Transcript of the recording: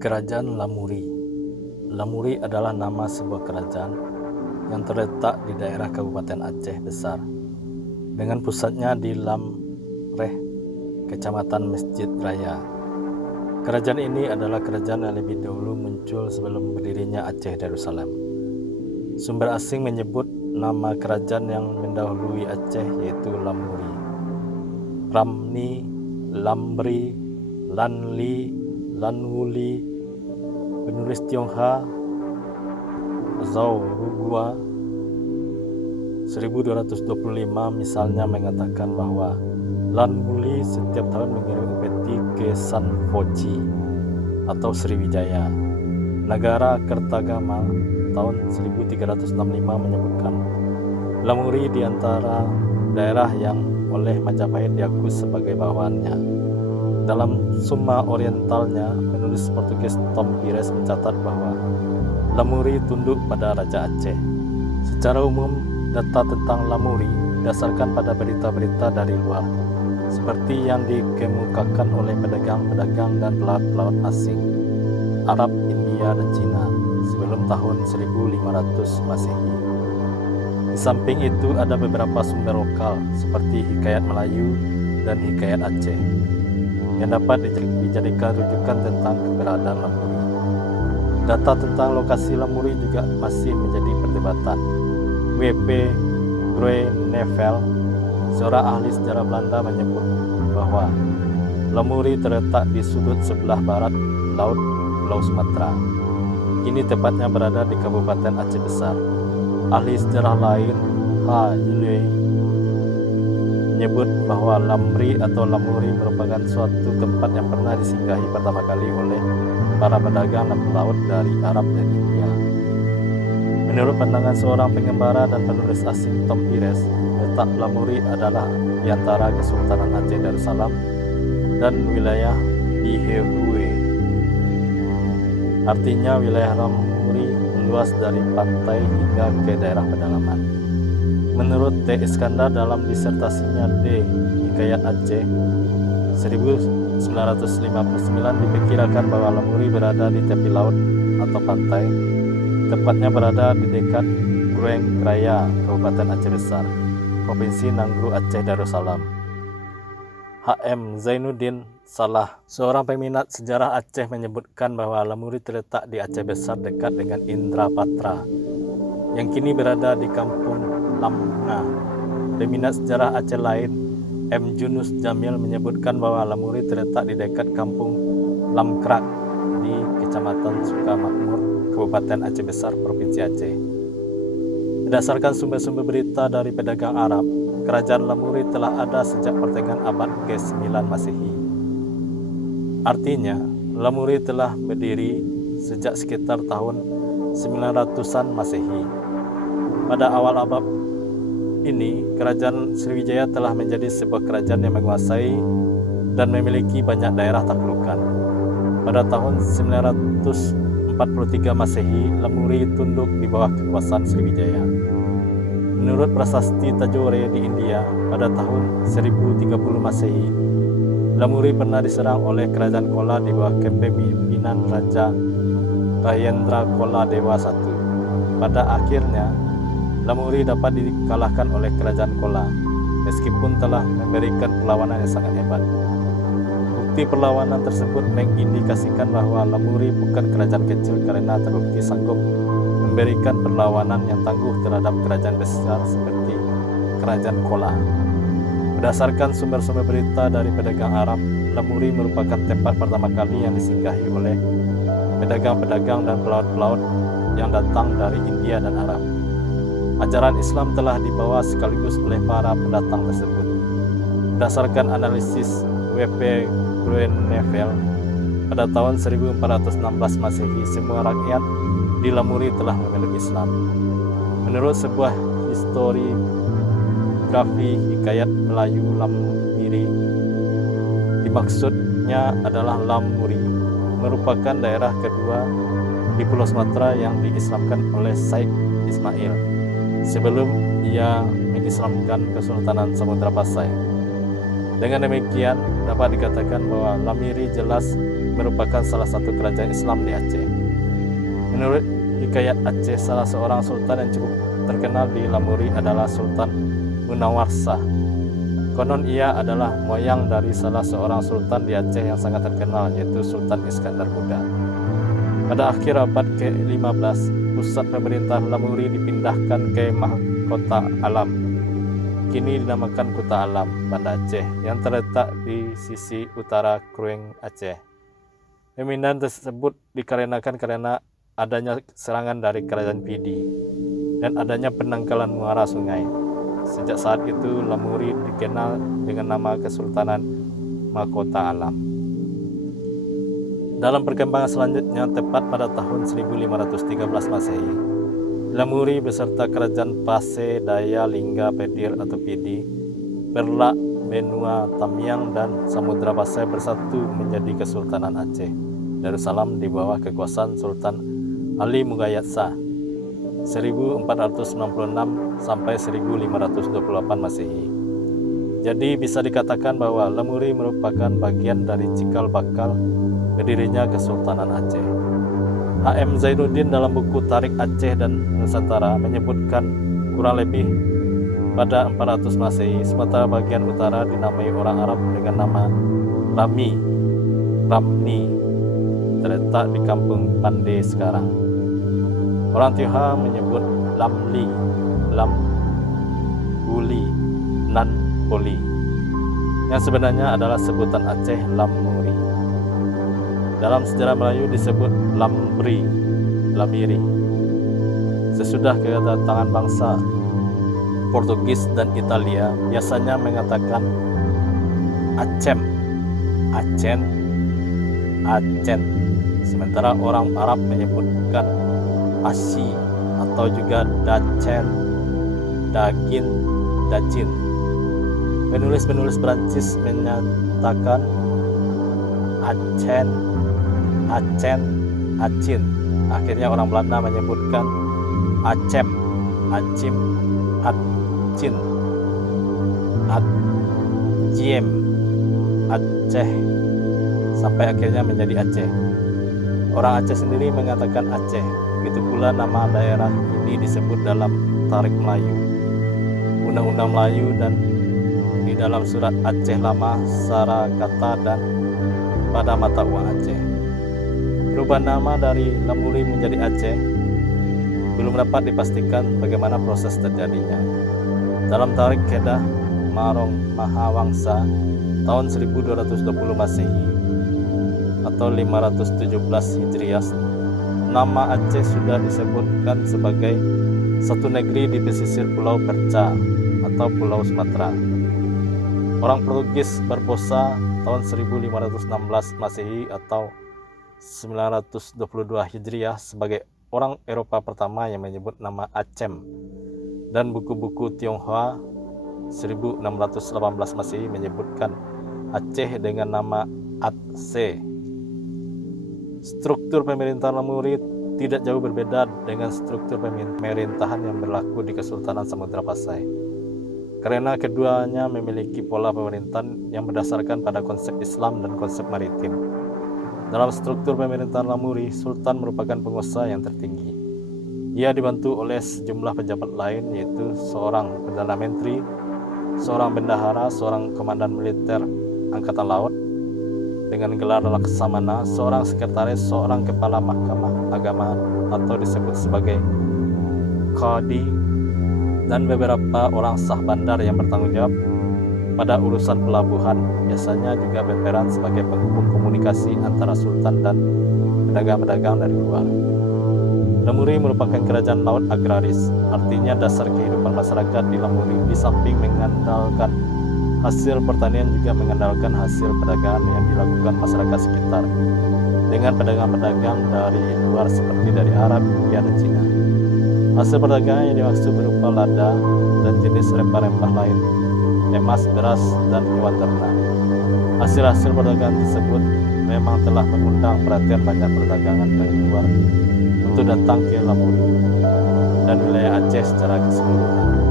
Kerajaan Lamuri. Lamuri adalah nama sebuah kerajaan yang terletak di daerah Kabupaten Aceh Besar, dengan pusatnya di Lamreh, Kecamatan Masjid Raya. Kerajaan ini adalah kerajaan yang lebih dahulu muncul sebelum berdirinya Aceh Darussalam. Sumber asing menyebut nama kerajaan yang mendahului Aceh yaitu Lamuri, Ramni, Lamri, Lanli, Lanwuli. Penulis Tionghoa Zhao Rugua 1225 misalnya mengatakan bahwa Lanwuli setiap tahun mengirim upeti ke San Fochi atau Sriwijaya. Negara Kertagama tahun 1365 menyebutkan Lamuri di antara daerah yang oleh Majapahit diakui sebagai bawahannya. Dalam Summa Orientalnya, penulis Portugis Tom Pires mencatat bahwa Lamuri tunduk pada Raja Aceh. Secara umum, data tentang Lamuri didasarkan pada berita-berita dari luar, seperti yang dikemukakan oleh pedagang-pedagang dan pelaut-pelaut asing, Arab, India, dan Cina sebelum tahun 1500 Masehi. Di samping itu ada beberapa sumber lokal seperti Hikayat Melayu dan Hikayat Aceh yang dapat dijadikan rujukan tentang keberadaan Lamuri. Data tentang lokasi Lamuri juga masih menjadi perdebatan. W.P. Groenevel, seorang ahli sejarah Belanda, menyebut bahwa Lamuri terletak di sudut sebelah barat laut Pulau Sumatera. Kini tepatnya berada di Kabupaten Aceh Besar. Ahli sejarah lain, H. Yilwe, menyebut bahwa Lamri atau Lamuri merupakan suatu tempat yang pernah disinggahi pertama kali oleh para pedagang dan pelaut dari Arab dan India. Menurut pandangan seorang pengembara dan penulis asing Tom Pires, letak Lamuri adalah di antara Kesultanan Aceh Darussalam dan wilayah Bihehue. Artinya wilayah Lamuri meluas dari pantai hingga ke daerah pedalaman. Menurut T. Iskandar dalam disertasinya D. Hikayat Aceh 1959 diperkirakan bahwa Lamuri berada di tepi laut atau pantai, tepatnya berada di dekat Grueng Raya, Kabupaten Aceh Besar, Provinsi Nanggru Aceh Darussalam. H.M. Zainuddin Salah, seorang peminat sejarah Aceh, menyebutkan bahwa Lamuri terletak di Aceh Besar dekat dengan Indrapatra, yang kini berada di kampung Lamnga. Peminat sejarah Aceh lain, M. Junus Jamil, menyebutkan bahwa Lamuri terletak di dekat kampung Lamkrak di Kecamatan Sukamakmur, Kabupaten Aceh Besar, Provinsi Aceh. Berdasarkan sumber-sumber berita dari pedagang Arab, kerajaan Lamuri telah ada sejak pertengahan abad ke-9 Masehi. Artinya, Lamuri telah berdiri sejak sekitar tahun 900-an Masehi. Pada awal abad ini, kerajaan Sriwijaya telah menjadi sebuah kerajaan yang menguasai dan memiliki banyak daerah taklukan. Pada tahun 943 Masehi, Lamuri tunduk di bawah kekuasaan Sriwijaya. Menurut prasasti Tajore di India, pada tahun 1030 Masehi, Lamuri pernah diserang oleh kerajaan Kola di bawah kepemimpinan Raja Rayendra Kola Dewa I. Pada akhirnya, Lamuri dapat dikalahkan oleh kerajaan Kola, meskipun telah memberikan perlawanan yang sangat hebat. Bukti perlawanan tersebut mengindikasikan bahwa Lamuri bukan kerajaan kecil karena terbukti sanggup memberikan perlawanan yang tangguh terhadap kerajaan besar seperti kerajaan Kola. Berdasarkan sumber-sumber berita dari pedagang Arab, Lamuri merupakan tempat pertama kali yang disinggahi oleh pedagang-pedagang dan pelaut-pelaut yang datang dari India dan Arab. Ajaran Islam telah dibawa sekaligus oleh para pendatang tersebut. Berdasarkan analisis W.P. Groenevel, pada tahun 1416 Masehi, semua rakyat di Lamuri telah memeluk Islam. Menurut sebuah historiografi Hikayat Melayu Lamiri, dimaksudnya adalah Lamuri merupakan daerah kedua di Pulau Sumatera yang diislamkan oleh Said Ismail sebelum ia mengislamkan Kesultanan Samudra Pasai. Dengan demikian, dapat dikatakan bahwa Lamiri jelas merupakan salah satu kerajaan Islam di Aceh. Menurut hikayat Aceh, salah seorang sultan yang cukup terkenal di Lamuri adalah Sultan Munawarsah. Konon ia adalah moyang dari salah seorang sultan di Aceh yang sangat terkenal, yaitu Sultan Iskandar Muda. Pada akhir abad ke-15, pusat pemerintahan Lamuri dipindahkan ke Mahkota Alam, kini dinamakan Kuta Alam, Banda Aceh, yang terletak di sisi utara Krueng Aceh. Pemindahan tersebut dikarenakan karena adanya serangan dari kerajaan Pidi dan adanya penangkalan muara sungai. Sejak saat itu Lamuri dikenal dengan nama Kesultanan Mahkota Alam. Dalam perkembangan selanjutnya, tepat pada tahun 1513 Masehi, Lamuri beserta kerajaan Pase, Daya, Lingga, Pedir atau Pidi, Perlak, Benua, Tamiang, dan Samudra Pasai bersatu menjadi Kesultanan Aceh Darussalam di bawah kekuasaan Sultan Ali Mughayat-Shah 1496 sampai 1528 Masehi. Jadi bisa dikatakan bahwa Lamuri merupakan bagian dari cikal bakal berdirinya Kesultanan Aceh. H.M. Zainuddin dalam buku Tarikh Aceh dan Nusantara menyebutkan kurang lebih pada 400 Masehi, Sumatera bagian utara dinamai orang Arab dengan nama Ramni, terletak di kampung Pande sekarang. Orang Tionghoa menyebut Lamli, Lambuli, Nanpoli, yang sebenarnya adalah sebutan Aceh Lamuri. Dalam sejarah Melayu disebut Lamiri. Sesudah kedatangan bangsa Portugis dan Italia, biasanya mengatakan Acem, Acen. Sementara orang Arab menyebutkan Asi atau juga Dacen, Dacin. Penulis Prancis menyatakan Acen, Acin. Akhirnya orang Belanda menyebutkan Acem, Acim, Acin, Aciem, Aceh, sampai akhirnya menjadi Aceh. Orang Aceh sendiri mengatakan Aceh. Begitu pula nama daerah ini disebut dalam Tarikh Melayu, Undang-Undang Melayu, dan di dalam surat Aceh Lama, Sarakata, dan pada mata uang Aceh. Perubahan nama dari Lamuri menjadi Aceh belum dapat dipastikan bagaimana proses terjadinya. Dalam Tarikh Kedah Marong Mahawangsa tahun 1220 Masehi atau 517 Hijriah, nama Aceh sudah disebutkan sebagai satu negeri di pesisir Pulau Perca atau Pulau Sumatera. Orang Portugis Barbosa tahun 1516 Masehi atau 922 Hijriah sebagai orang Eropa pertama yang menyebut nama Acem, dan buku-buku Tionghoa 1618 Masehi menyebutkan Aceh dengan nama Aceh. Struktur pemerintahan Lamuri tidak jauh berbeda dengan struktur pemerintahan yang berlaku di Kesultanan Samudra Pasai, karena keduanya memiliki pola pemerintahan yang berdasarkan pada konsep Islam dan konsep maritim. Dalam struktur pemerintahan Lamuri, Sultan merupakan penguasa yang tertinggi. Ia dibantu oleh sejumlah pejabat lain, yaitu seorang Perdana Menteri, seorang bendahara, seorang komandan militer Angkatan Laut dengan gelar Laksamana, seorang sekretaris, seorang kepala mahkamah agama atau disebut sebagai Qadi, dan beberapa orang sah bandar yang bertanggung jawab pada urusan pelabuhan, biasanya juga berperan sebagai penghubung komunikasi antara Sultan dan pedagang-pedagang dari luar. Lamuri merupakan kerajaan laut agraris, artinya dasar kehidupan masyarakat di Lamuri di samping mengandalkan hasil pertanian juga mengandalkan hasil perdagangan yang dilakukan masyarakat sekitar dengan pedagang-pedagang dari luar seperti dari Arab, India, dan Cina. Hasil perdagangan yang dimaksud berupa lada dan jenis rempah-rempah lain, emas, beras, dan hewan ternak. Hasil-hasil perdagangan tersebut memang telah mengundang perhatian banyak perdagangan dari luar untuk datang ke Lamuri dan wilayah Aceh secara keseluruhan.